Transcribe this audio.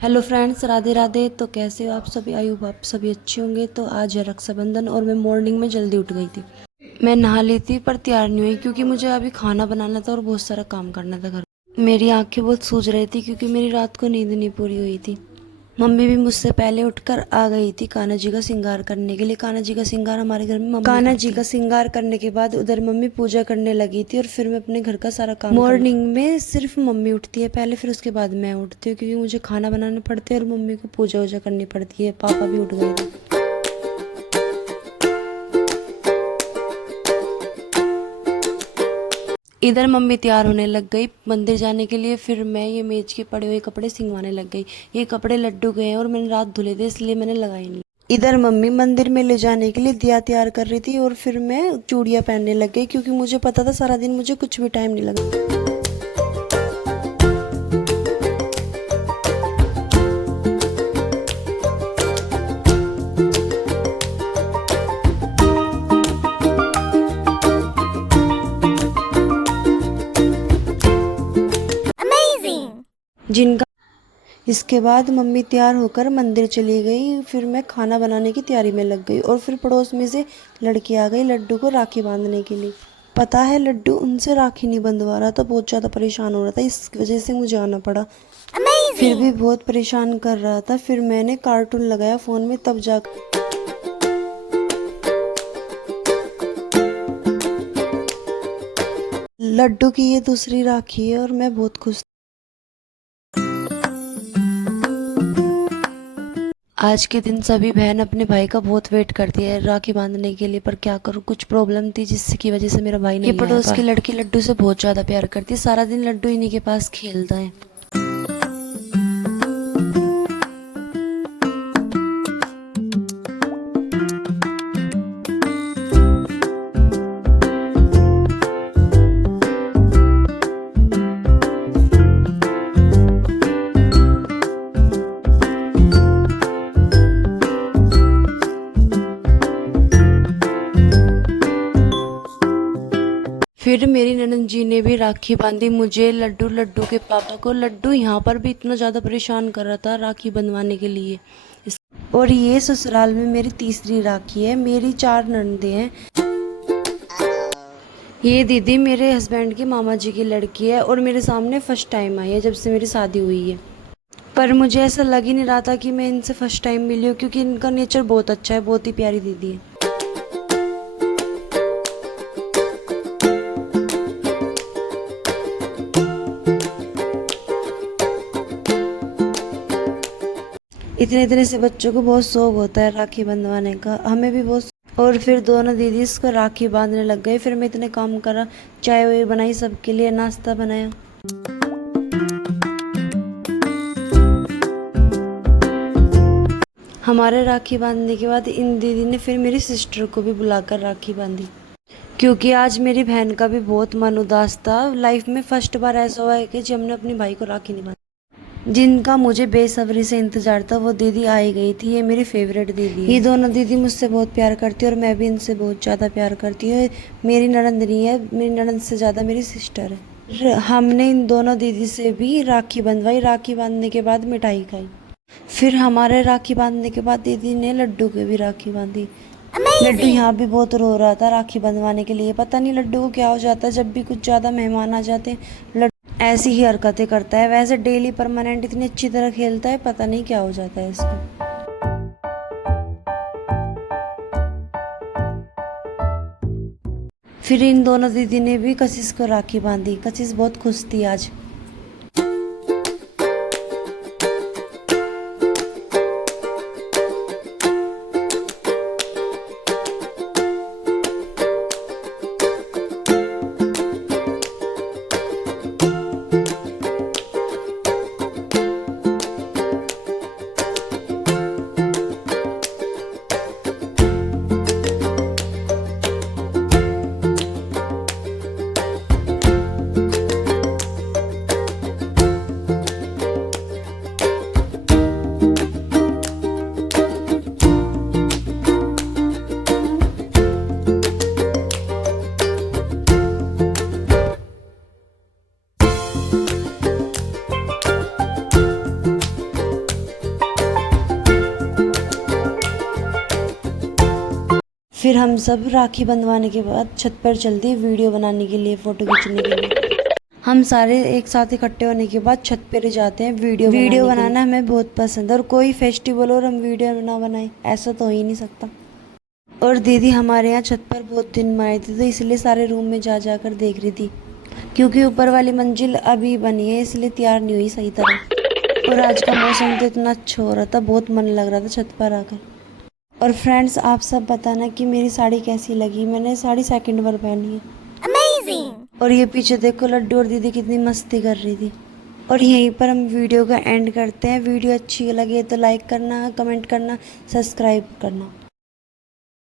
Hello friends, Radhe Radhe. तो कैसे हो आप सभी? आई होप आप सभी अच्छे होंगे। तो आज है रक्षाबंधन और मैं मॉर्निंग में जल्दी उठ गई थी। मैं नहा ली थी पर तैयार नहीं हुई क्योंकि मुझे अभी खाना बनाना था और बहुत सारा काम करना था घर। मेरी आंखें बहुत सूज रही थी क्योंकि मेरी रात को नींद नहीं पूरी हुई थी। मम्मी भी मुझसे पहले उठकर आ गई थी कान्हा जी का श्रृंगार करने के लिए। कान्हा जी का श्रृंगार हमारे घर में मम्मी कान्हा जी का श्रृंगार करने के बाद उधर मम्मी पूजा करने लगी थी और फिर मैं अपने घर का सारा काम मॉर्निंग में सिर्फ मम्मी उठती है पहले, फिर उसके बाद मैं उठती हूँ क्योंकि मुझे खाना बनाना पड़ता है और मम्मी को पूजा वूजा करनी पड़ती है। पापा भी उठ गए थे। इधर मम्मी तैयार होने लग गई मंदिर जाने के लिए, फिर मैं ये मेज के पड़े हुए कपड़े सिंगवाने लग गई। ये कपड़े लड्डू गए हैं और मैंने रात धुले थे इसलिए मैंने लगाए नहीं। इधर मम्मी मंदिर में ले जाने के लिए दिया तैयार कर रही थी और फिर मैं चूड़ियाँ पहनने लग गई क्योंकि मुझे पता था सारा दिन मुझे कुछ भी टाइम नहीं लगा। जिनका इसके बाद मम्मी तैयार होकर मंदिर चली गई, फिर मैं खाना बनाने की तैयारी में लग गई और फिर पड़ोस में से लड़की आ गई लड्डू को राखी बांधने के लिए। पता है लड्डू उनसे राखी नहीं बंधवा रहा था, बहुत ज़्यादा परेशान हो रहा था, इस वजह से मुझे आना पड़ा। फिर भी बहुत परेशान कर रहा था, फिर मैंने कार्टून लगाया फ़ोन में, तब जाकर लड्डू की ये दूसरी राखी है और मैं बहुत खुश। आज के दिन सभी बहन अपने भाई का बहुत वेट करती है राखी बांधने के लिए, पर क्या करूँ, कुछ प्रॉब्लम थी जिसकी वजह से मेरा भाई नहीं आया। ये पड़ोस की लड़की लड्डू से बहुत ज़्यादा प्यार करती है, सारा दिन लड्डू इन्हीं के पास खेलता है। फिर मेरी ननद जी ने भी राखी बांधी मुझे, लड्डू लड्डू के पापा को। लड्डू यहाँ पर भी इतना ज़्यादा परेशान कर रहा था राखी बंधवाने के लिए। और ये ससुराल में मेरी तीसरी राखी है। मेरी 4 ननदें हैं। ये दीदी मेरे हस्बैंड के मामा जी की लड़की है और मेरे सामने फर्स्ट टाइम आई है जब से मेरी शादी हुई है। पर मुझे ऐसा लग ही नहीं रहा था कि मैं इनसे फर्स्ट टाइम मिली हूँ क्योंकि इनका नेचर बहुत अच्छा है, बहुत ही प्यारी दीदी है। इतने इतने से बच्चों को बहुत शौक होता है राखी बंधवाने का, हमें भी बहुत। और फिर दोनों दीदी इसको राखी बांधने लग गए। फिर मैं इतने काम करा, चाय वाय बनाई, सबके लिए नाश्ता बनाया। हमारे राखी बांधने के बाद इन दीदी ने फिर मेरी सिस्टर को भी बुलाकर राखी बांधी क्योंकि आज मेरी बहन का भी बहुत मन उदास था। लाइफ में फर्स्ट बार ऐसा हुआ है कि जब हमने अपने भाई को राखी नहीं बांधी। जिनका मुझे बेसब्री से इंतजार था वो दीदी आई गई थी। ये मेरी फेवरेट दीदी है। ये दोनों दीदी मुझसे बहुत प्यार करती है और मैं भी इनसे बहुत ज़्यादा प्यार करती हूँ। मेरी ननद नहीं है, मेरी ननद से ज़्यादा मेरी सिस्टर है। हमने इन दोनों दीदी से भी राखी बंधवाई। राखी बांधने के बाद मिठाई खाई। फिर हमारे राखी बांधने के बाद दीदी ने लड्डू की भी राखी बांधी। लड्डू यहाँ भी बहुत रो रहा था राखी बंधवाने के लिए। पता नहीं लड्डू को क्या हो जाता है, जब भी कुछ ज़्यादा मेहमान आ जाते हैं लड्डू ऐसी ही हरकतें करता है। वैसे डेली परमानेंट इतनी अच्छी तरह खेलता है, पता नहीं क्या हो जाता है इसको। फिर इन दोनों दीदी ने भी कशिश को राखी बांधी। कशिश बहुत खुश थी आज। फिर हम सब राखी बंधवाने के बाद छत पर चल दिए वीडियो बनाने के लिए, फ़ोटो खींचने के लिए। हम सारे एक साथ इकट्ठे होने के बाद छत पर जाते हैं वीडियो बनाना हमें बहुत पसंद है, और कोई फेस्टिवल और हम वीडियो ना बनाएं ऐसा तो हो ही नहीं सकता। और दीदी हमारे यहाँ छत पर बहुत दिन में आई थी, तो इसलिए सारे रूम में जा जा कर देख रही थी, क्योंकि ऊपर वाली मंजिल अभी बनी है इसलिए तैयार नहीं हुई सही तरह। और आज का मौसम तो इतना अच्छा हो रहा था, बहुत मन लग रहा था छत पर आकर। और फ्रेंड्स, आप सब बताना कि मेरी साड़ी कैसी लगी। मैंने साड़ी सेकंड बार पहनी है। अमेजिंग। और ये पीछे देखो लड्डू और दीदी कितनी मस्ती कर रही थी। और यहीं पर हम वीडियो का एंड करते हैं। वीडियो अच्छी लगे तो लाइक करना, कमेंट करना, सब्सक्राइब करना।